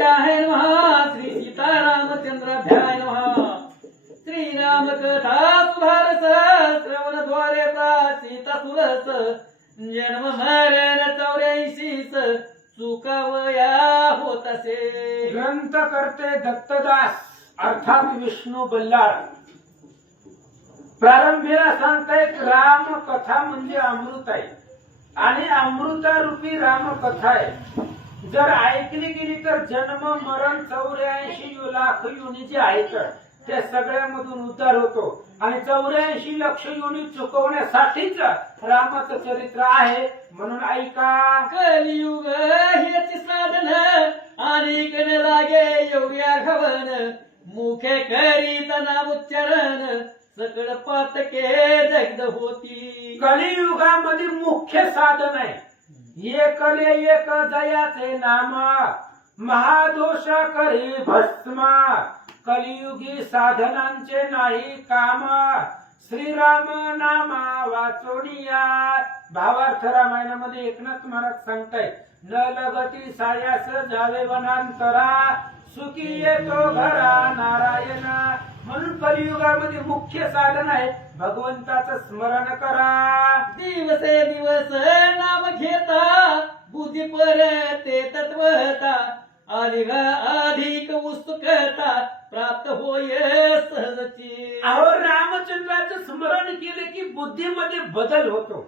गणेशाय नमः श्री सीतारामचंद्राभ्याय नमः श्रीराम कथा सुधारस श्रवणद्वारे सीता तुलस जन्म मरण 84 चुकावया होत असे. ग्रंथ करते दत्तदास अर्थात विष्णू बल्लाळ प्रारंभीला सांगतायत राम कथा म्हणजे अमृत आहे आणि अमृतारूपी राम कथा आहे. जर ऐकली गेली तर जन्म मरण 84 लाख योनी जे आहेत त्या सगळ्यामधून उद्धार होतो आणि 84 लक्ष योनी चुकवण्यासाठीच रामाचं चरित्र आहे. म्हणून ऐका. कलियुग हेच साधन आणि गण लागे योग्या घवन मुखे करीत नामोच्चारण सकळ पातके दग्ध होती. कलियुगामध्ये मुख्य साधन आहे एकले एक जयाचे नाम महादोष करी भस्मा कलियुगी साधनांचे नाही काम श्रीराम नामा वाचोनिया. भावार्थ रामायणामध्ये एकनाथ महाराज सांगतायत न लगती सायास जावे वनांतरा सुखी येतो घरा नारायण. म्हणून कलियुगामध्ये मुख्य साधन आहे भगवंताचं स्मरण करा. दिवसे दिवस नाम घेता बुद्धी परते तत्वता अधिक उत्सुकता प्राप्त होय सहजची. अहो रामचंद्राचं स्मरण केले की बुद्धीमध्ये बदल होतो.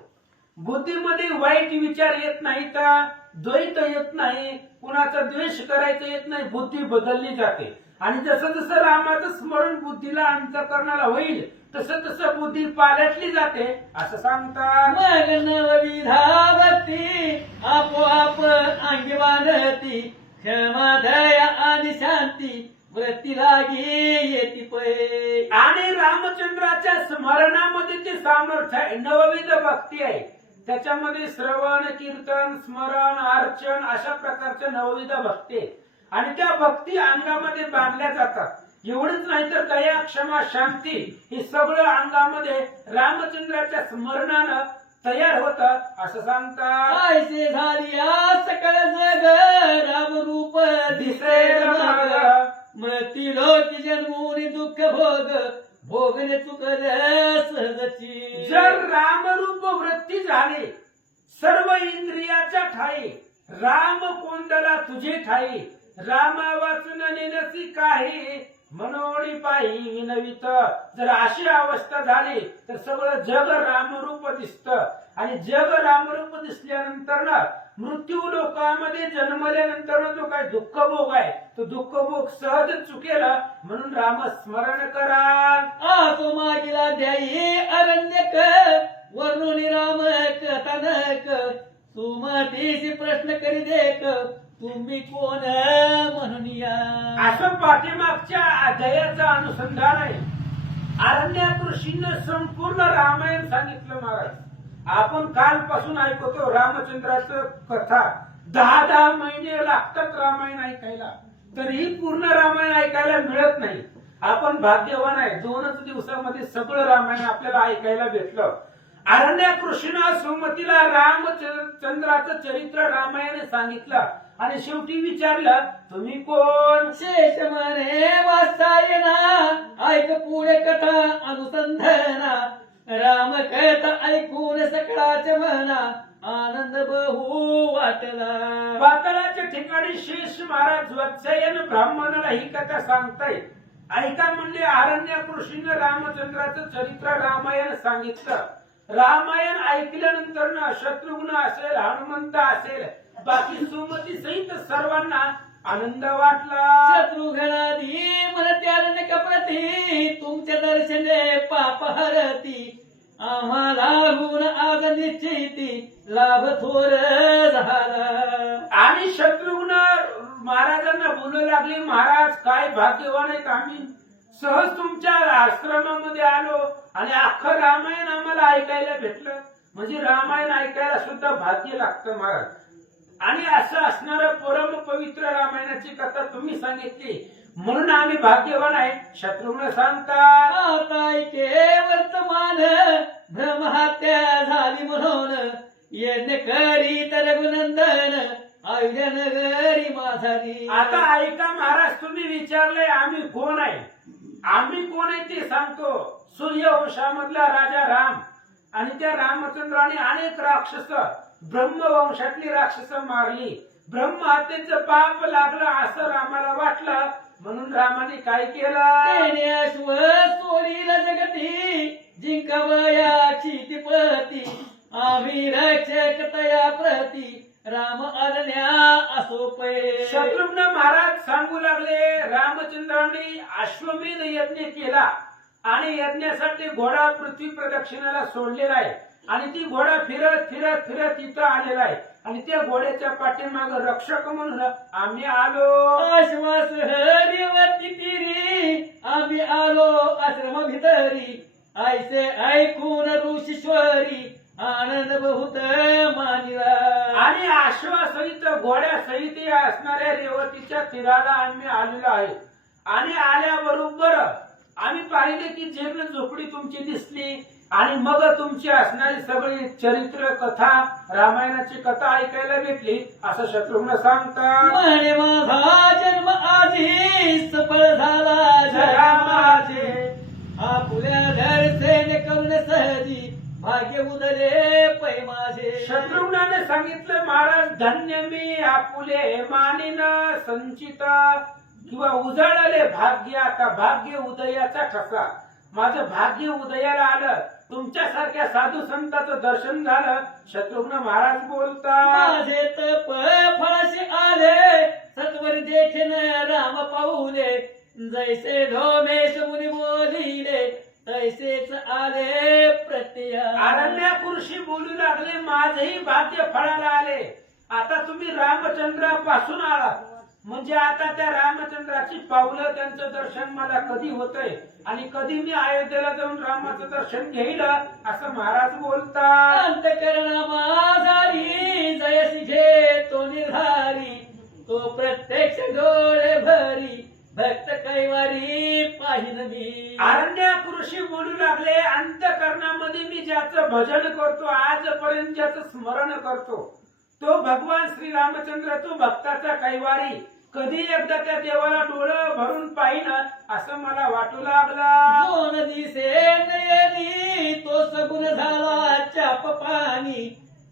बुद्धीमध्ये वाईट विचार येत नाही का द्वैत येत नाही कुणाचा द्वेष करायचा येत नाही. बुद्धी बदलली जाते आणि जसं जसं रामाचं स्मरण बुद्धीला अंतःकरणाला होईल तसं तसं बुद्धी पालटली जाते असं सांगतात. मग नवविधा भक्ती आपोआप अंगी बांधती क्षमा दया आणि शांती वृत्ती लागी येती पै. आणि रामचंद्राच्या स्मरणामध्ये जे सामर्थ्य आहे नवविध भक्ती आहे त्याच्यामध्ये श्रवण कीर्तन स्मरण अर्चन अशा प्रकारच्या नवविध भक्ती आहे आणि त्या भक्ती अंगामध्ये बांधल्या जातात. एवढंच नाही तर दया क्षमा शांती हे सगळं अंगामध्ये रामचंद्राच्या स्मरणानं तयार होत असं सांगतात. ऐसे झाली आज सकळ जग राम रूप दिसे मृत्यू लोकी जन्मोनी दुःख भोग भोगणे चुकल सहजची. जर रामरूप वृत्ती झाली सर्व इंद्रियाच्या ठाई राम कोंडला तुझे ठाई राम वाचून नेनसी काही मनोडी पायी विनवित. जर अशी अवस्था झाली तर सगळं जग रामरूप दिसतं आणि जग रामरूप दिसल्यानंतर ना मृत्यू लोकांमध्ये जन्मल्यानंतर जो काय दुःख भोग आहे तो दुःख भोग सहज चुकेल. म्हणून राम स्मरण करा. आसो मागिला द्याई अरण्यक वर्णोनी राम कथानक सुमतीशी प्रश्न करी देक तुम्ही कोण म्हणून या. असं पाठीमागच्या अध्यायाचं अनुसंधान आहे. अरण्यात ऋषीनं संपूर्ण रामायण सांगितलं महाराज. आपण कालपासून ऐकतो रामचंद्राचं कथा 10 महिने लागतात रामायण ऐकायला तरीही पूर्ण रामायण ऐकायला मिळत नाही. आपण भाग्यवान आहे 2च दिवसामध्ये सगळं रामायण आपल्याला ऐकायला भेटलं. अरण्यात ऋषीनं सुमतीला रामचंद्राचं चरित्र रामायण सांगितलं आणि शेवटी विचारलं तुम्ही कोण. शेष म्हणे वाचायना ऐक पुढे कथा अनुसंधाना राम कथा ऐकून सकळाच्या म्हणा आनंद बहु वाटला. पाताळाच्या ठिकाणी शेष महाराज वत्सयन ब्राह्मणाला ही कथा सांगतायत. ऐका म्हणजे अरण्यात ऋषीनं रामचंद्राचं चरित्र रामायण सांगितलं. रामायण ऐकल्यानंतर ना शत्रुघ्न असेल हनुमंत असेल बाकी सुमती सहित सर्वांना आनंद वाटला. शत्रुघ्नादी म्हणत्याने कपटी तुमच्या दर्शने पाप हरती आम्हाला गुण आज निश्चिती लाभ थोर झाला. आणि शत्रुघ्न महाराजांना बोलू लागले महाराज काय भाग्यवान आहेत आम्ही सहज तुमच्या आश्रमामध्ये आलो आणि अख्खं रामायण आम्हाला ऐकायला भेटलं. म्हणजे रामायण ऐकायला सुद्धा भाग्य लागतं महाराज. आणि असं असणारं परम पवित्र रामायणाची कथा तुम्ही सांगितली म्हणून आम्ही भाग्यवान आहे. शत्रुघ्न सांगतात आता ऐके वर्तमान भ्रमहत्या झाली म्हणून यज्ञ करीत रघुनंदन अयोध्या नगरी माझारी. आता ऐका महाराज, तुम्ही विचारले आम्ही कोण आहे. आम्ही कोण आहे ते सांगतो. सूर्यवंशामधला राजा राम आणि त्या रामचंद्राने अनेक राक्षस, ब्रह्मवंशातली राक्षस मारली. ब्रह्महत्येचं पाप लागलं असं रामाला वाटलं, म्हणून रामाने काय केलं. तेने अश्व सोडीला जगती, जिंकावया क्षितिपती. आम्ही रक्षक तया प्रती, राम अरण्या असो पै. शत्रुघ्न महाराज सांगू लागले, रामचंद्रांनी अश्वमेध यज्ञ केला आणि यज्ञासाठी घोडा पृथ्वी प्रदक्षिणाला सोडलेला आहे आणि ती घोडा फिरत फिरत फिरत इथं आलेला आहे आणि त्या घोड्याच्या पाठीमाग रक्षक म्हणून आम्ही आलो. आश्वास हरिवती तिरी, आम्ही आलो आश्रम भितरी. ऐसे ऐकून ऋषीश्वरी, आनंद बहुत मानिला. आणि अश्वासहित घोड्यासहित असणाऱ्या रेवतीच्या तीराला आम्ही आलेलो आहे. आणि आल्याबरोबर आम्ही पाहिले की जीर्ण झोपडी तुमची दिसली आणि मग तुमची असणारी सगळी चरित्र कथा, रामायणाची कथा ऐकायला भेटली असं शत्रुघ्न सांगतात. म्हणे माझा जन्म आधी सफळ झाला जगा माझे. आपुल्या धरसेने करून सहजी, भाग्य उदले पै माझे. शत्रुघ्नाने सांगितलं, महाराज धन्य मी आपुले मानिन संचित किंवा उजळले भाग्य. आता भाग्य उदयाचा ठसा, माझं भाग्य उदयाला आलं, तुमच्यासारख्या साधू संतांचं दर्शन झालं. शत्रुघ्न महाराज बोलतात, माझे तप फळाशी आले, सत्वर देखील राम पाऊले. जैसे ढोमेश मुनी बोलिले, तैसेच आले प्रत्या. अरण्या ऋषी बोलू लागले, माझेही भाग्य फळाला आले. आता तुम्ही रामचंद्रापासून आलात, म्हणजे आता त्या रामचंद्राची पावलं, त्यांचं दर्शन मला कधी होतंय आणि कधी मी अयोध्येला जाऊन रामाचं दर्शन घेईल असं महाराज बोलतात. अंतकरणा माझारी, जयसी घे तो निर्धारी. तो प्रत्यक्ष डोळे भरी, भक्त कैवारी पाहिन मी. अरण्य ऋषी बोलू लागले, अंतकरणामध्ये मी ज्याचं भजन करतो, आजपर्यंत ज्याचं स्मरण करतो, तो भगवान श्री रामचंद्र, तो भक्ताचा कैवारी. कधी एकदा त्या देवाला डोळं भरून पाहिन असं मला वाटू लागला. जो नदी से नयनी, तो सगुण झाला चाप पाणी.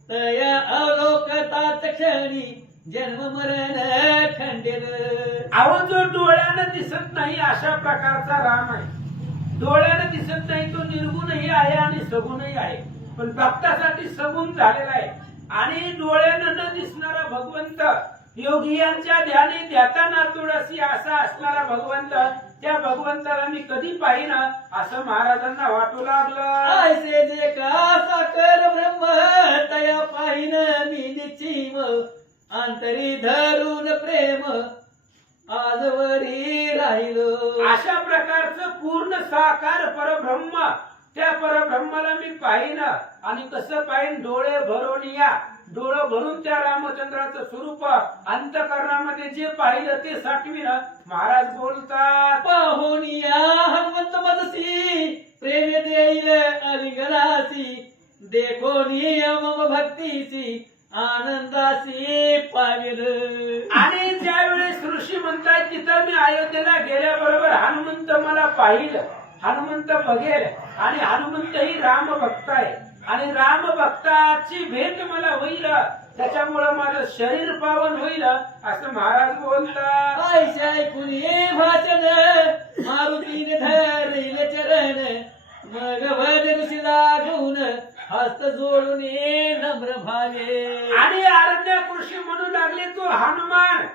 तया अवलोकतात क्षणी, जन्म मरण खंडेर. अहो, जो डोळ्यानं दिसत नाही अशा प्रकारचा राम आहे. डोळ्यानं दिसत नाही, तो निर्गुणही आहे आणि सगुणही आहे, पण भक्तासाठी सगुण झालेला आहे. आणि डोळ्यानं न दिसणारा भगवंत, योगियांच्या ध्यानी ध्याताना तुळसी असा असणारा भगवंत, त्या भगवंताला मी कधी पाहिन असं महाराजांना वाटू लागलं. ऐसे जे का साकर ब्रह्म, तया पाहिन मी निश्चिम. अंतरी धरून प्रेम, आजवरी राहिलो. अशा प्रकारचं पूर्ण साकार परब्रह्म, त्या परब्रह्माला मी पाहिन. आणि कसं पाहिन, डोळे भरून या, डोळं भरून त्या रामचंद्राचं स्वरूप अंतकरणामध्ये जे पाहिलं ते साठवीन. महाराज बोलतात, पाहून या हनुमंत मदसी, प्रेम देईल अलिंगनासी. देखो मम भक्तीची, आनंदासी पाविल. आणि ज्यावेळेस ऋषी म्हणतायत तिथं मी अयोध्येला गेल्याबरोबर हनुमंत मला पाहिलं, हनुमंत बघेल. आणि हनुमंत ही राम भक्त आहे आणि राम भक्ताची भेट मला होईल, त्याच्यामुळं माझं शरीर पावन होईल असं महाराज बोलतात. ऐसे ऐकून भाषण, मारुतीने धरले चरण. मग भज ऋषी लागून, हस्त जोडून नम्र भावे. आणि अरण्य ऋषी म्हणू लागले, तो हनुमान,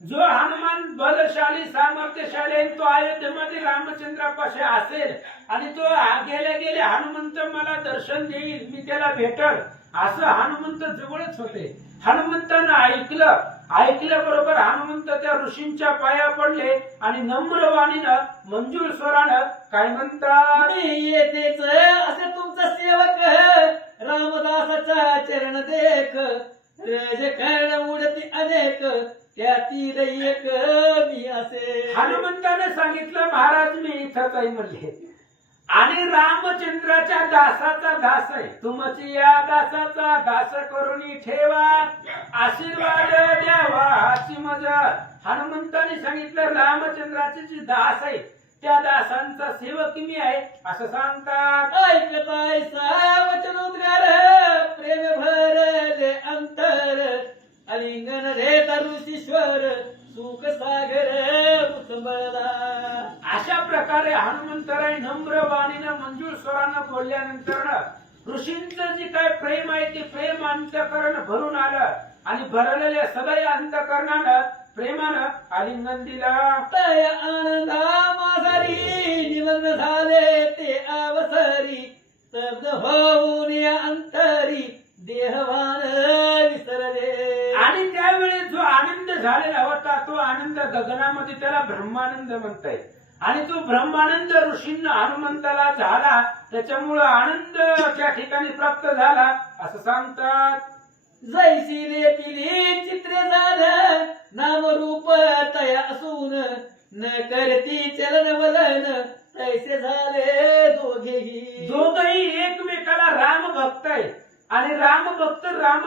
जो हनुमान बलशाली सामर्थ्यशाली आहे, तो अयोध्येमध्ये रामचंद्रापाशी असेल आणि तो गेल्या गेल्या हनुमंत मला दर्शन देईल, मी त्याला भेटल असं हनुमंत जवळच होते. हनुमंतानं ऐकल्याबरोबर हनुमंत त्या ऋषींच्या पाया पडले आणि नम्र वाणीनं, मंजूळ स्वरानं काय म्हणतात, मी येतेच असे तुमचा सेवक, रामदासाचा चरण देख. रज कर्ण उडती अनेक, त्यातील एक मी असे. हनुमंताने सांगितलं, महाराज मी इथंच आहे म्हणले. आणि रामचंद्राच्या दासाचा दास आहे. तुमची या दासाचा दास करून ठेवा, आशीर्वाद द्यावा हाची मजा. हनुमंताने सांगितलं रामचंद्राचे जे दास आहे त्या दासांचा सेवक मी आहे असं सांगतात. ऐकताय सावचन उद्गार प्रेम भरले अंतर अलिंगन रे ऋषीश्वर सुख सागर उत्तमला. अशा प्रकारे हनुमंतराय नम्र वाणीनं मंजूळ स्वरानं बोलल्यानंतर ऋषींचं जे काय प्रेम आहे ते प्रेम अंतकरण भरून आलं आणि भरलेल्या सदैव अंतकरणानं प्रेमानं आलिंगन दिला. तय आनंदा मासारी निमग्न झाले ते अवसरी स्तब्ध होऊन या अंतरी देहवान विसरले. आणि त्यावेळी जो आनंद झालेला होता तो आनंद गगनामध्ये त्याला ब्रह्मानंद म्हणताय. आणि तो ब्रह्मानंद ऋषींना हनुमंताला झाला त्याच्यामुळं आनंद त्या ठिकाणी प्राप्त झाला असं सांगतात. जैसी लेपिली चित्र झालं नामरूप तया असून न करती चलन वलन तैसे झाले दोघेही. दोघही एकमेकाला राम भक्त आहे आणि राम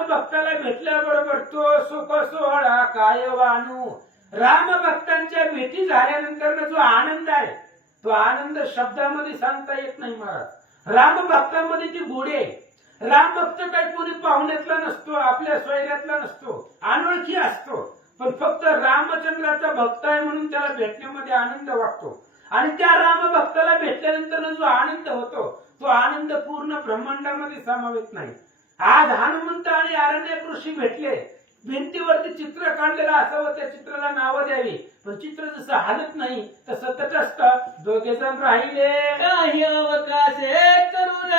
भक्ताला भेटल्याबरोबर तो सुख सोहळा काय वाणू. राम भक्तांच्या भेटी झाल्यानंतर जो आनंद आहे तो आनंद शब्दामध्ये सांगता येत नाही महाराज. राम भक्तांमध्ये ती गोडी आहे. राम भक्त काही कोणी पाहुण्यातला नसतो, आपल्या सोयऱ्यातला नसतो, अनोळखी असतो, पण फक्त रामचंद्राचा भक्त आहे म्हणून त्याला भेटण्यामध्ये आनंद वाटतो. आणि त्या राम भक्ताला भेटल्यानंतर जो आनंद होतो तो आनंद पूर्ण ब्रह्मांडामध्ये समावित नाही. आज हनुमंत आणि आरण्यक ऋषी भेटले, भिंतीवरती चित्र काढलेलं असावं, त्या चित्राला नावं द्यावी, पण चित्र जसं हालत नाही तसं तटस्थ दोघे जण राहिले. काही अवकाशे करून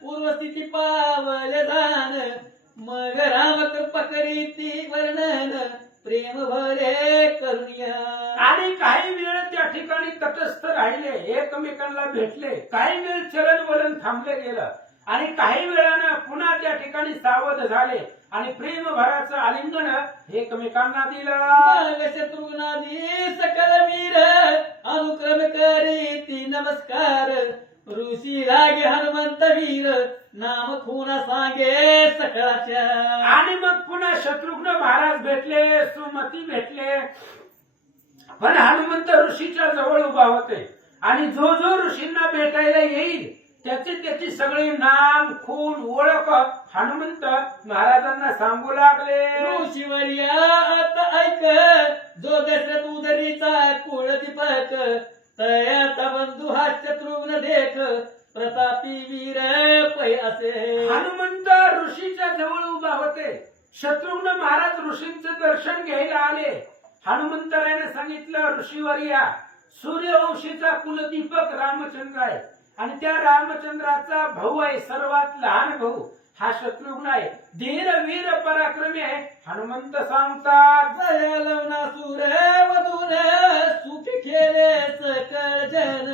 पूर्वस्थिती पावले जाण मग राम कृपा करीती वर्णन प्रेम भरे करुण्या. आणि काही वेळ त्या ठिकाणी तटस्थ राहिले, एकमेकांना भेटले. काही वेळ चलन वलन थांबले गेलं आणि काही वेळानं पुन्हा त्या ठिकाणी सावध झाले आणि प्रेम भराचं आलिंगन एकमेकांना दिलं. मग शत्रुघ्नादी सकल वीर अनुक्रम करीती नमस्कार ऋषी रागे हनुमंत वीर नाम खुना सांगे सकळाच्या. आणि मग पुन्हा शत्रुघ्न महाराज भेटले, सुमती भेटले, पण हनुमंत ऋषीच्या जवळ उभा होते आणि जो जो ऋषींना भेटायला येईल त्याची सगळी नाम खून ओळख हनुमंत महाराजांना सांगू लागले. ऋषीवर्या आता ऐक जो दशरथ उदरीचा कुळ दीपक तयाचा बंधू हा शत्रुघ्न देख प्रतापी वीर पै असे. हनुमंत ऋषीच्या जवळ उभा होते. शत्रुघ्न महाराज ऋषींचं दर्शन घ्यायला आले. हनुमंतरायाने सांगितलं ऋषीवर्या सूर्यवंशीचा कुलदीपक रामचंद्र आहे आणि त्या रामचंद्राचा भाऊ आहे, सर्वात लहान भाऊ हा शत्रुघ्न आहे. धीर वीर पराक्रमी आहे. हनुमंत सांगतात लवनासूर वधून सुखी खेळे सकळ जन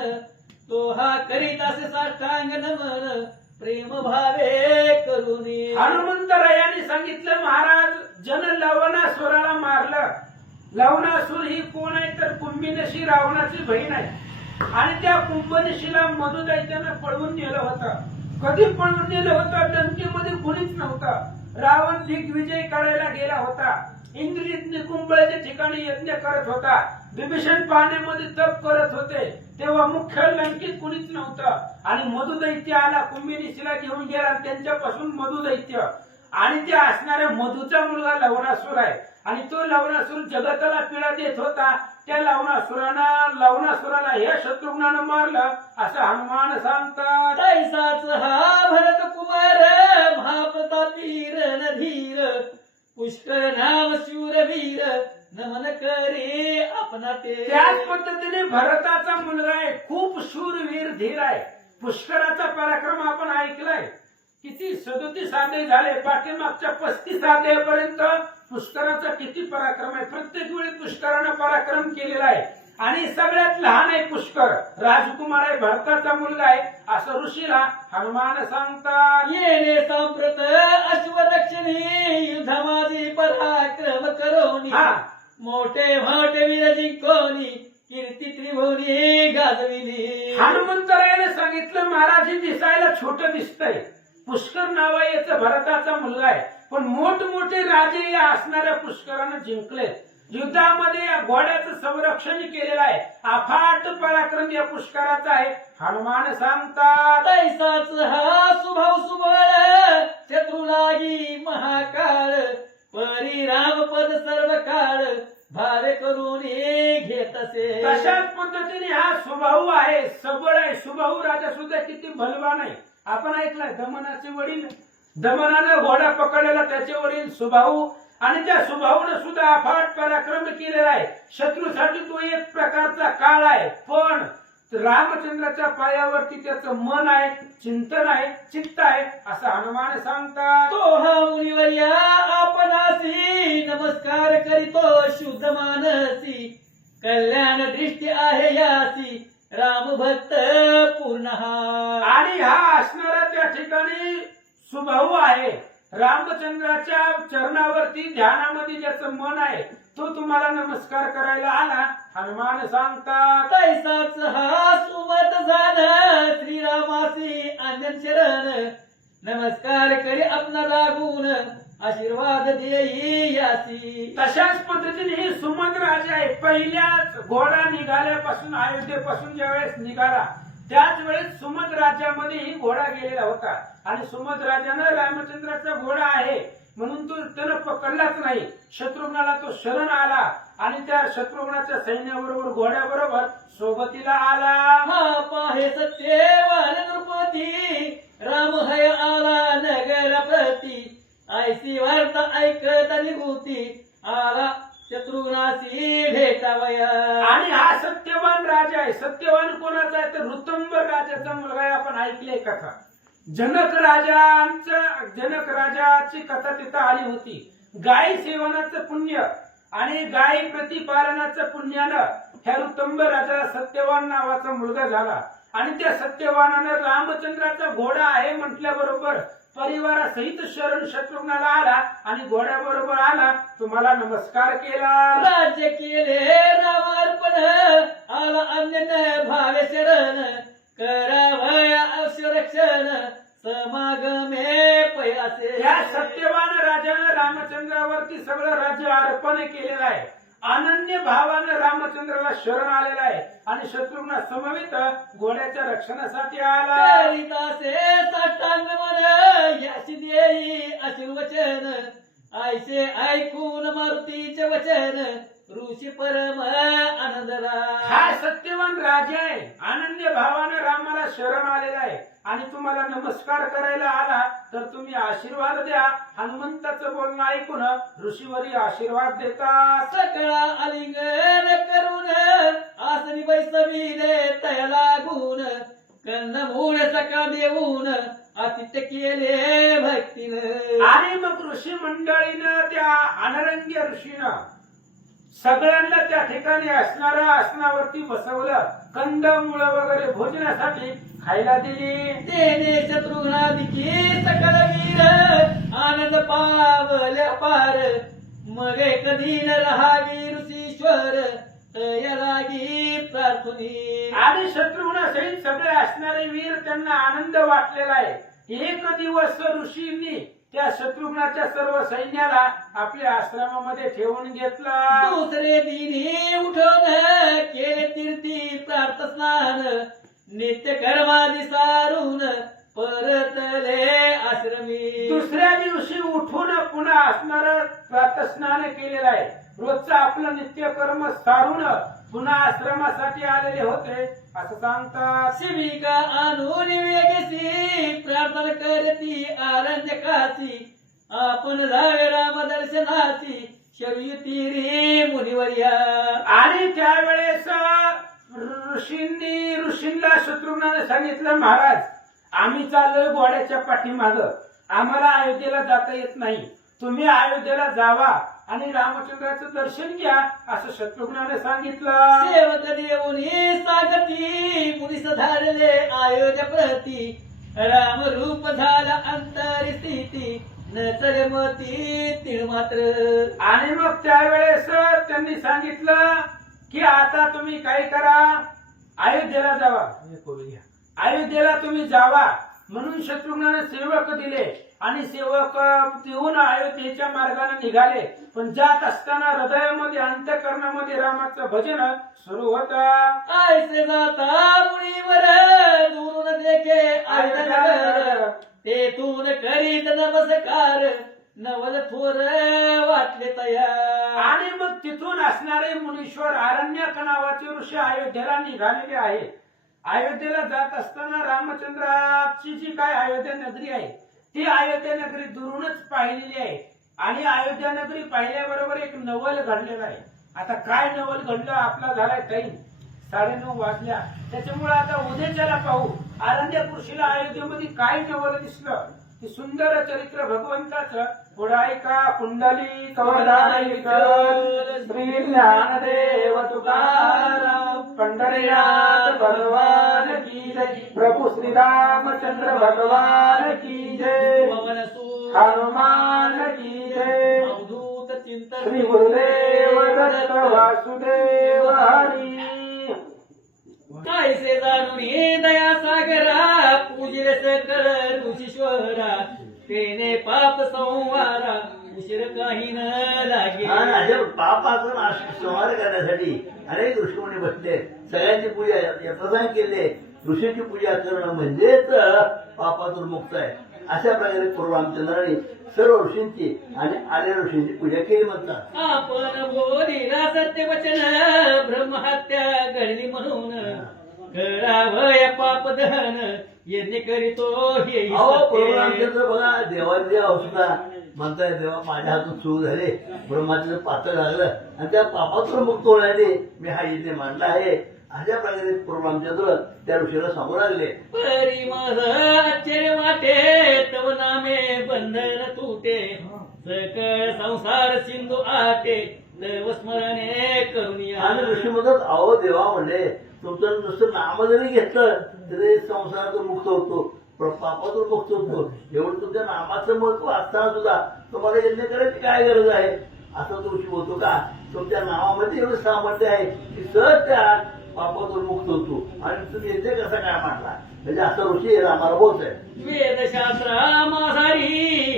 तो हा करीत असे साष्टांग नमन प्रेम भावे करुणी. हनुमंतरायाने सांगितलं महाराज जन लवणासुराला मारलं. लवणासूर ही कोण आहे तर कुंभिनशी रावणाची बहीण आहे आणि त्या कुंभनिशीला मधुदैत्यानं पळवून नेलं होतं. कधी पळवून नेलं होतं? लंकेमध्ये कुणीच नव्हतं. रावण दिग्विजय करायला गेला होता. इंद्रित निकुंभळाच्या ठिकाणी यज्ञ करत होता. विभीषण पाण्यामध्ये तप करत होते तेव्हा मुख्य लंकेत कुणीच नव्हतं आणि मधुदैत्य आला, कुंभिनिशीला घेऊन गेला आणि त्यांच्यापासून मधुदैत्य आणि त्या असणाऱ्या मधूचा मुलगा लवणासूर आहे आणि तो लवणासूर जगताला पीडा देत होता. त्या लवणासुराला या शत्रुघ्नानं मारलं असं हनुमान सांगतात. तैसाच हा भरत कुमार महाप्रतापी रणधीर पुष्कर नाम शूरवीर नमन करे आपणा ते. त्याच पद्धतीने भरताचा मुलगा आहे, खूप शूरवीर धीर आहे. पुष्कराचा पराक्रम आपण ऐकलाय. किती 37 अध्याय झाले, पाठीमागच्या 35 अध्यायापर्यंत पुष्कराचा किती पराक्रम आहे. प्रत्येक वेळी पुष्करानं पराक्रम केलेला आहे आणि सगळ्यात लहान आहे पुष्कर, राजकुमार आहे, भरताचा मुलगा आहे असं ऋषीला हनुमान सांगतात. येणे संप्रत अश्वरक्षणी युद्धमाजी पराक्रम करोनी मोठे मोठे वीर जिंकोनी कीर्ती त्रिभुवनी गाजविली. हनुमंतरायाने सांगितलं महाराज हे दिसायला छोट दिसतंय, पुष्कर नावाचा भरताचा मुलगा आहे, पण मोठमोठे राजे या असणाऱ्या पुष्करानं जिंकले. युद्धामध्ये या घोड्याचं संरक्षण केलेलं आहे. अफाट पराक्रम या पुष्कराचा आहे. हनुमान सांगतात तैसाच हा सुभाव सुबळ शत्रू लागी महाकाळ परी राम पद सर्व काळ भार करून घेत असे. तशाच पद्धतीने हा सुबाहू आहे, सबळ आहे. सुबाहू राजा सुद्धा किती बलवान आहे. आपण ऐकलंय दमनाचे वडील, दमनानं घोडा पकडलेला त्याचे वडील सुबाहू, आणि त्या सुबाहूने सुद्धा अफाट पराक्रम केलेला आहे. शत्रूसाठी तो एक प्रकारचा काळ आहे, पण रामचंद्राच्या पायावरती त्याचं मन आहे, चिंतन आहे, चित्त आहे, असं हनुमान सांगतात. तो हा मुनिवर्या आपणासी नमस्कार करीतो शुद्ध मानसी कल्याण दृष्टी आहे यासी राम भक्त पूर्ण हा. आणि हा असणारा त्या ठिकाणी सुबाहू आहे. रामचंद्राच्या चरणावरती ध्यानामध्ये ज्याचं मन आहे तो तुम्हाला नमस्कार करायला आला. हनुमान सांगतात तैसाच हा सुमत झाला श्रीरामासी आनंद शरण नमस्कार करी आपला लागून आशीर्वाद देई यासी. तशाच पद्धतीने हे सुमंत राजा आहे. पहिल्याच घोडा निघाल्यापासून अयोध्येपासून ज्यावेळेस निघाला त्याच वेळेस सुमंत राज्यामध्ये घोडा गेलेला होता, आणि सुमंत राजानं रामचंद्राचा घोडा आहे म्हणून तो त्यानं पकडलाच नाही. शत्रुघ्नाला तो शरण आला आणि त्या शत्रुघ्नाच्या सैन्याबरोबर घोड्याबरोबर सोबतीला आला. हा पाहे सत्यवान नृपती राम हय आला नगर प्रती ऐसी वार्ता ऐकत निघूती आला शत्रुघ्नासी भेटावया. आणि हा सत्यवान राजा आहे. सत्यवान कोणाचा आहे तर ऋतंबर राजाचा मुलगा आहे. आपण ऐकले कथा. जनक राजाची कथा तिथं आली होती. गाय सेवनाचं पुण्य आणि गाय प्रतिपालनाचं पुण्यानं ह्या ऋतंबर राजाला सत्यवान नावाचा मुलगा झाला, आणि त्या सत्यवानानं रामचंद्राचा घोडा आहे म्हटल्याबरोबर परिवारासहित शरण शत्रुघ्नाला आला आणि घोड्याबरोबर आला, तुम्हाला नमस्कार केला. राज्य केले रामार्पण आला अन्य भावे शरण करावया अवश्यरक्षण समागमे पयासे. या सत्यवान राजानं रामचंद्रावरती सगळं राज्य अर्पण केलेलं आहे. अनन्य भावानं रामचंद्राला शरण आलेला आहे आणि शत्रुघ्न समवेत घोड्याच्या रक्षणासाठी आला. करितासे साष्टांग मन याशी देई आशीर्वचन ऐसे ऐकून मारुतीचे वचन ऋषी परम आनंदला. हा सत्यवान राजा आहे. अनन्य भावानं रामाला शरण आलेला आहे आणि तुम्हाला नमस्कार करायला आला तर तुम्ही आशीर्वाद द्या. हनुमंताचं बोलणं ऐकून ऋषीवरी आशीर्वाद देतात. सकळा आलिंगन करून आसनी बैसविले तया लागून कंदमूळ सका देऊन आतिथ्य केले भक्तीनं. आणि मग ऋषी मंडळीनं त्या अनरंग्य ऋषीनं सगळ्यांना त्या ठिकाणी असणाऱ्या आसनावरती बसवलं. कंदमुळं वगैरे भोजनासाठी खायला दिली. देणे शत्रुघ्नादिकी सकल वीर आनंद पावल्या पार मग कधी न रहावी ऋषीश्वर तया लागी प्रार्थनी. आणि शत्रुघ्न सहित सगळे असणारे वीर त्यांना आनंद वाटलेला आहे. एक दिवस ऋषींनी त्या शत्रुघ्नाच्या सर्व सैन्याला आपल्या आश्रमामध्ये ठेवून घेतला. दुसरे दिनी उठून केले तीर्थी प्रार्थ स्नान नित्य कर्मादि सारून परतले आश्रमी. दुसऱ्या दिवशी उठून पुन्हा असणारं प्रातस्नान केलेलं आहे. रोजचं आपलं नित्यकर्म सारून पुन्हा आश्रमासाठी आलेले होते असं सांगतात. शिविका आणून वेगेसी प्रार्थना करती आरण्यकासी आपण जावे राम दर्शनासी शर्युती रे मुनिवर्या. आणि त्यावेळेस ऋषींना शत्रुघ्नाने सांगितलं, महाराज आम्ही चाललोय घोड्याच्या पाठीमागं, आम्हाला अयोध्येला जाता येत नाही, तुम्ही अयोध्येला जावा आणि रामचंद्राचं दर्शन घ्या असं शत्रुघ्नाने सांगितलं. सेवक देऊनी सागती मुनीस धारले अयोध्या प्रती राम रूप झाला अंतरी स्थिती न चरमती तीळ मात्र. आणि मग त्यावेळेस त्यांनी सांगितलं की आता तुम्ही काय करा, अयोध्येला जावा. अयोध्येला तुम्ही जावा म्हणून शत्रुघ्नाने सेवक दिले आणि सेवक येऊन अयोध्येच्या मार्गाने निघाले. पण जात असताना हृदयामध्ये अंतःकरणामध्ये रामाचं भजन सुरू होतं. ऐसे जाता मुळीवर दुरून देखे आयनगर, तेथून करीत नमस्कार नवल थोर वाटले तयार. आणि मग तिथून असणारे मुनीश्वर आरण्यक नावाचे ऋषी अयोध्येला निघालेले आहे. अयोध्येला जात असताना रामचंद्राची जी काय अयोध्या नगरी आहे ती अयोध्या नगरी दुरूनच पाहिलेली आहे. आणि अयोध्या नगरी पाहिल्याबरोबर एक नवल घडलेला आहे. आता काय नवल घडलं, आपला झालाय टाईम 9:30 वाजल्या. त्याच्यामुळे आता उद्याच्याला पाहू आरण्य ऋषीला अयोध्येमध्ये काय नवल दिसलं. ते सुंदर चरित्र भगवंताचं पुढे ऐका. कुंडली कवरदान विठ्ठल श्री ज्ञानदेव तुकाराम पंढरीनाथ भगवान की जय. प्रभू श्री रामचंद्र भगवान की जय. पवन सूत हनुमान की जय. अवधूत चिंतन श्री गुरुदेव दत्त वासुदेव हरी. कैसे जाणून दया सागरा पूजिले सकळ ऋषीश्वरा, तेने पाप संवारा उशीर काही न लागे. आणि अशा पापाचा नाश संहार करण्यासाठी अनेक ऋषीमुनी बसले, सगळ्यांची पूजा यथासांग केले. ऋषीची पूजा करणं म्हणजेच पापातून मुक्त आहे. अशा प्रकारे पूर्व रामचंद्राने सर्व ऋषींची आणि आर्य ऋषींची पूजा केली म्हणतात. आपण बोलीला सत्य वचन ब्रह्महत्या घडली म्हणून, करावय पाप दहन यज्ञ करीतो हे अहो पूर्व सत्य. रामचंद्र बघा देवाची अवस्था म्हणताय, देवा माझ्या हातून चूक झाले, ब्रह्माचं पातळ लागलं आणि त्या पापातून मुक्त होण्याने मी हा यज्ञ मांडला आहे. अशा प्रकारे पूर्व रामचंद्र त्या ऋषीला सांगू लागले. परी माझ आश्चर्य वाटे तव नामे बंधन तुटे, सकळ संसार सिंधू आटे तव स्मरणे करून आणि ऋषी म्हणतात, अहो देवा म्हणजे तुमचं नुसतं नाम जरी घेतलं तरी संसारातून मुक्त होतो, पापातून मुक्त होतो. एवढं तुमच्या नामाचं महत्व असताना सुद्धा तुम्हाला यज्ञ करायची काय गरज आहे, असं तो ऋषी बोलतो का. तुमच्या नावामध्ये एवढं सामर्थ्य आहे की सहज त्या पापातून मुक्त होतो आणि तुम्ही यज्ञ कसा काय मांडला, म्हणजे असं ऋषी रामाला बोलत आहे. वेदशास्त्रा मासारी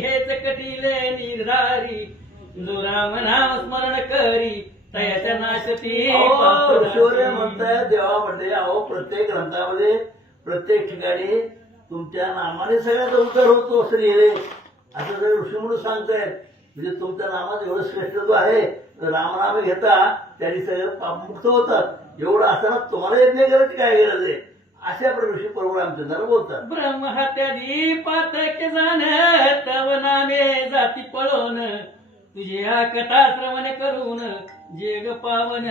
हेच कटीले निर्धारी, जो राम नाम स्मरण करी तयाच्या नाशती अहो ऋषीवर्य म्हणताय, देवा म्हणते अहो प्रत्येक ग्रंथामध्ये प्रत्येक ठिकाणी तुमच्या नामाने सगळ्याचा उद्धार होतो असं लिहिले. असं जर ऋषी म्हणून सांगतायत म्हणजे तुमच्या नामात एवढं श्रेष्ठत्व आहे, तर रामनाम घेता त्यांनी सगळं पापमुक्त होतात. एवढं असताना तुम्हाला यज्ञ करायची काय गरज आहे, अशा ऋषी प्रभू रामचंद्र बोलतात. ब्रह्महत्यादी पातक जाण तव नामे जाती पळून, तुझ्या कथा श्रवण करून जेग पावन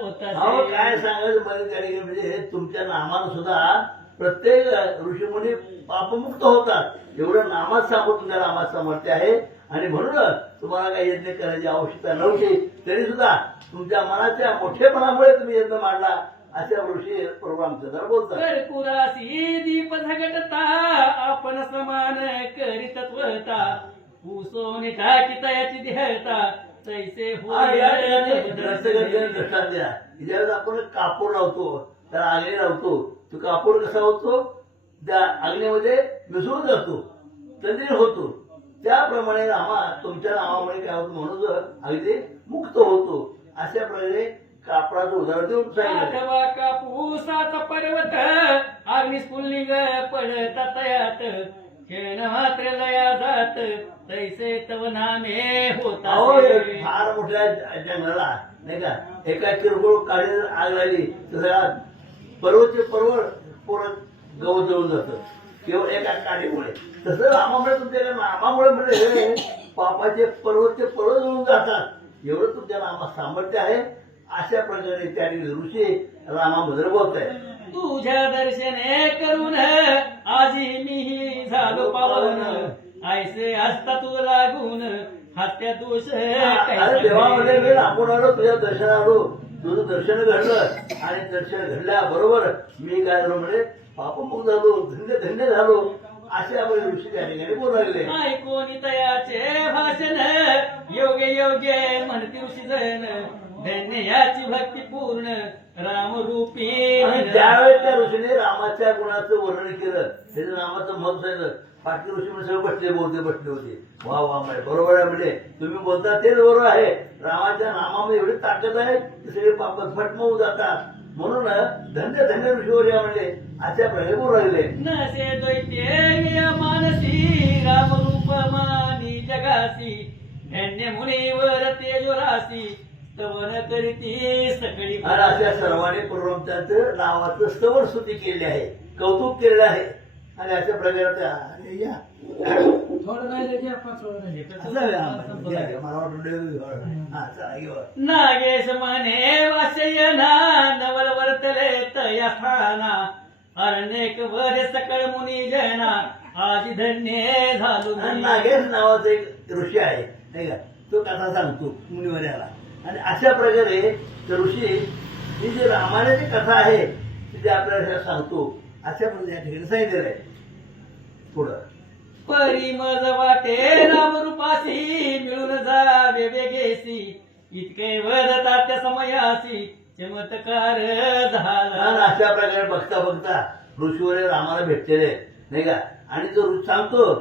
होत अहो काय सांगायचं बरेच गाडी म्हणजे तुमच्या नामानं सुद्धा प्रत्येक ऋषीमुनी पापमुक्त होतात. एवढं नामात सांगू तुमच्या नामात सामर्थ्य आहे आणि म्हणून तुम्हाला काही यज्ञ करायची आवश्यकता नव्हती, तरी सुद्धा तुमच्या मनाच्या मोठेपणामुळे तुम्ही यज्ञ मांडला, अशा ऋषी प्रभू रामचंद्र बोलतात. कर्पुरासी दीप झगटता आपण समान करीत त्वता, पुसोनी टाकी तयाची देहता तैसे दृष्टांत द्या. ज्यावेळेस आपण कापूर लावतो त्याला आगणी लावतो, तो कापूर कसा होतो, त्या अग्नीमध्ये मिसळून जातो, तंद्रीर होतो. त्याप्रमाणे तुमच्या नावामुळे काय होतं म्हणून अगदी मुक्त होतो. अशा प्रकारे कापडाचं उदाहरण देऊन सांगितलं. आठवा कापूसाचा पर्वत अग्निस्फुल्लिंग पडता तयात, क्षण मात्र लया जात तैसे तव नामे होता. अहो फार मोठ्या जंगलाला नाही का एका किरकोळ काळी आग लागली तर सगळा पर्वतचे पर्वत पूर्ण गवत जळून जातं केवळ एका काडीमुळे. तसं रामामुळे तुमच्या नामामुळे म्हणजे पापाचे पर्वतचे पर्वत जळून जातात. एवढं तुमच्या नामात सामर्थ्य आहे. अशा प्रकारे त्या ऋषी रामाबद्दल बोलत आहे. तुझ्या दर्शने करून आजी मी झालो पावन, ऐसे असता तू लागून हत्या दोष अरे देवामध्ये मी लांबून आलो, तुझ्या दर्शन आलो, तुझं दर्शन घडलं आणि दर्शन घडल्याबरोबर मी काय झालो म्हणजे पापमुक्त झालो, धन्य धन्य झालो. असे आपण ऋषी त्या ठिकाणी बोलायले. ऐकून तयाचे भाषण योग्य योग्य म्हणते ऋषी जन, धन्य याची भक्ती पूर्ण रामरूपी आणि ज्यावेळेस त्या ऋषीने रामाच्या गुणाचं वर्णन केलं त्याचं रामाचं मत सांगितलं बाकी ऋषी म्हणजे सगळे बसले होते वा वा म्हणजे बरोबर आहे म्हणजे तुम्ही बोलता तेच बरोबर आहे रामाच्या नामामध्ये एवढी ताकद आहे की सगळे पाप फटमवून जातात म्हणून धन्य धन्य ऋषीवर या म्हणजे अशा प्रकारे बोलू राहिले नसे दैत्य मानसी रामरूप मानी जगासी धन्य मुनीवर तेजोरासी स्तवन करीती सकळी आणि अशा सर्वांनी पूर्वमतांचं नावाचं स्तवन स्तुती केली आहे कौतुक केलेलं आहे आणि अशा प्रकारे अरे या थोडं राहिलं की आपण थोडं राहिलं. असं आहे आम्हाला. या, या, मला वाटलं हा चला घेऊ नागेश म्हणे वासयना नवल वर्तले तयाना अनेक वर सकळ मुनी जना आजी धन्य झालो आणि नागेश नावाचा एक ऋषी आहे नाही का तो कथा सांगतो मुनिवर्याला आणि अशा प्रकारे ते ऋषी ही जी रामायणाची कथा आहे ती ते आपल्याला सांगतो अशा प्रकारे या ठिकाणी सांगितलेलं आहे पुढं परी मज वाटे रामरूपासी मिळून जावे वेगेसी इतके वदता त्या समयासी चमत्कार झाला आणि अशा प्रकारे बघता बघता ऋषीवर रामाला भेटलेले नाही का आणि तो ऋषी सांगतो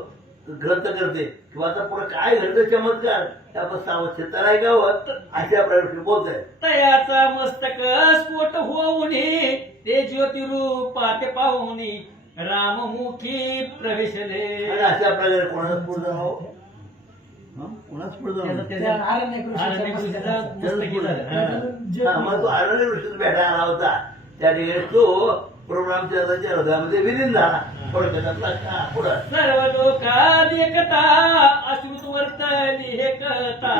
ग्रंथ करते किंवा आता पुढे काय घडतं चमत्कार त्यापासून सावध तर ऐकावं अशा प्रकारे बोलत आहे तयाचा मस्तक स्फोट होऊन ते ज्योतिरूपात पाहून राममुखी प्रवेशले आणि अशा प्रकारे कोणाच पुढे जावं कोणाच पुढे जावं त्या आरण्यक ऋषीचा हा, मग तो आरण्य ऋषीच भेटायला आला होता त्या ठिकाणी तो प्रभू रामचंद्राच्या हृदयामध्ये विलीन झाला थोडक्यात पुढं सर्व लोका देखता अश्रुत वर्तली हे कथा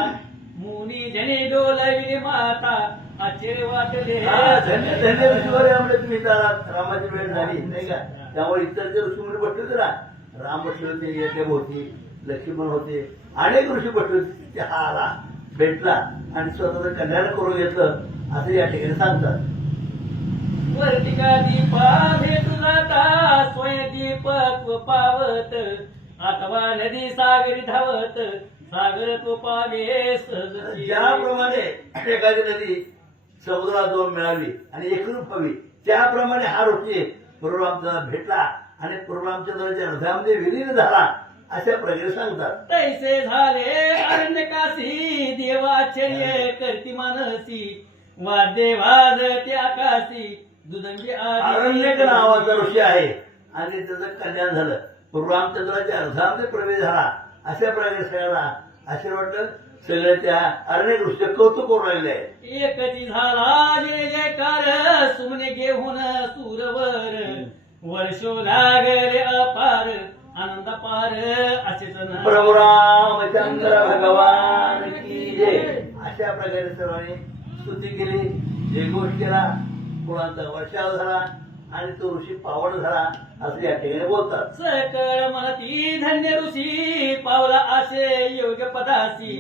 मुनी जने डोलविली माता आश्चर्य वाटले हा, धन्य धन्य ऋषीवर यामुळे तुम्ही त्याला रामाची भेट झाली नाही का त्यामुळे इतर जे ऋषीमुळे बसले होते ना राम बसले होते येते होती लक्ष्मण होते अनेक ऋषी बसले होते ते हा आला भेटला आणि स्वतःचं कल्याण करून घेतलं असं या ठिकाणी सांगतात वर्तिका दीपा भेटू जाता स्वयं दीपक पावत अथवा नदी सागरी धावत सागर तो पावे सहजची. ज्याप्रमाणे एखादी नदी समुद्रात जाऊन मिळाली आणि एकरूप हवी त्याप्रमाणे हा ऋषी प्रभू रामचंद्र भेटला आणि प्रभू रामचंद्राच्या हृदयामध्ये विलीन झाला अशा प्रकारे सांगतात तैसे झाले अरण्यकासी देवाश्चर्य करती मानसी वाद्य वाजते आकाशी दुदंगी अरण्यक नावाचा ऋषी आहे आणि त्याचं कल्याण झालं प्रभू रामचंद्राच्या हृदयामध्ये प्रवेश झाला अशा प्रकारे सगळ्याला आशीर्वाद सगळे त्या अरण्यक ऋषी कौतुक करून राहिले आहे एकची झाला जय जयकार सुमने घेऊन सूरवर वर्षो लागले अपार आनंद पार असेच ना. प्रभू रामचंद्र भगवान की जय अशा प्रकारे सर्वांनी स्तुती केली जयघोष केला कुणाचा वर्षाव झाला आणि तो ऋषी पावन झाला असं या ठिकाणी बोलतात सकळ म्हणती धन्य ऋषी पावला असे योग्य पदासी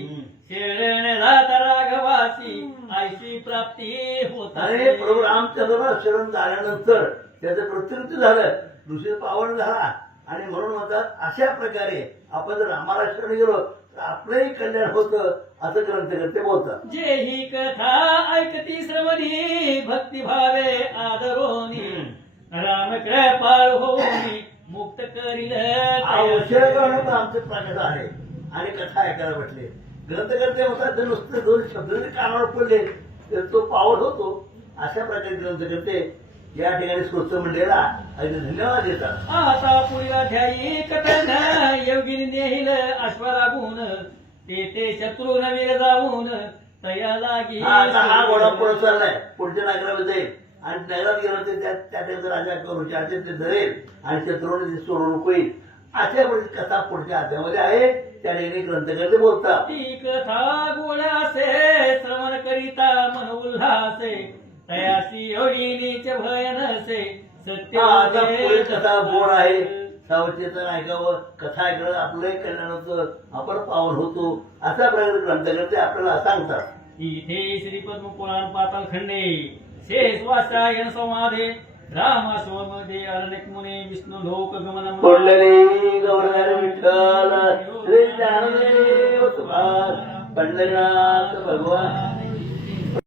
शरण जात राघवासी आईची प्राप्ती होत आणि प्रभू रामचंद्राला शरण झाल्यानंतर त्याचं प्रत्युत्तर झालं ऋषी पावन झाला आणि म्हणून म्हणतात अशा प्रकारे आपण जर रामाला शरण गेलो तर आपलंही कल्याण होतं असं ग्रंथकर्ते बोलतात जे ही कथा ऐकती श्रवणी भक्तिभावे आदरोनी राम कृपाळ होऊनी मुक्त करील औषध आमचे प्राण्याचं आहे आणि कथा ऐकायला भेटले ग्रंथकर्ते होतात जर नुसते दोन शब्द जरी कानावर पडले तर तो पावड होतो अशा प्रकारे ग्रंथकर्ते या ठिकाणी स्वच्छ मंडळीला अगदी धन्यवाद देतात आता पुढील ध्यायी कथन योगिनी नेहिल अश्वरागून ते शत्रू नवीर जाऊन तया लागी आता हा घोडा पुढे चाललाय पुढच्या नगरामध्ये जाईल आणि नगरात गेलो ते त्या ठिकाणी राजा ऋषाचे ते धरेल आणि शत्रूने ते सोडून होईल अशा कथा पुढच्या अध्यामध्ये आहे त्या ठिकाणी ग्रंथकर्ते बोलतात ती कथा गोळ्यासे श्रवण करिता मन उल्हासे तयासी योगिनीचे भय नसे सत्य आता पुढे कथा गोड आहे सावचेतन ऐकावं कथा ऐकलं आपलंही कल्याण होतं आपण पावन होतो अशा प्रकारे ग्रंथकर्ते आपल्याला सांगतात इथे श्रीपद्म पुराण पाताल खंडे शेष वाचायन संवादे रामाश्वमध्ये अनेक मुने विष्णू लोक गमन कोंडली गौरहर विठ्ठल श्री ज्ञानदेव सुभाष पंढरीनाथ भगवान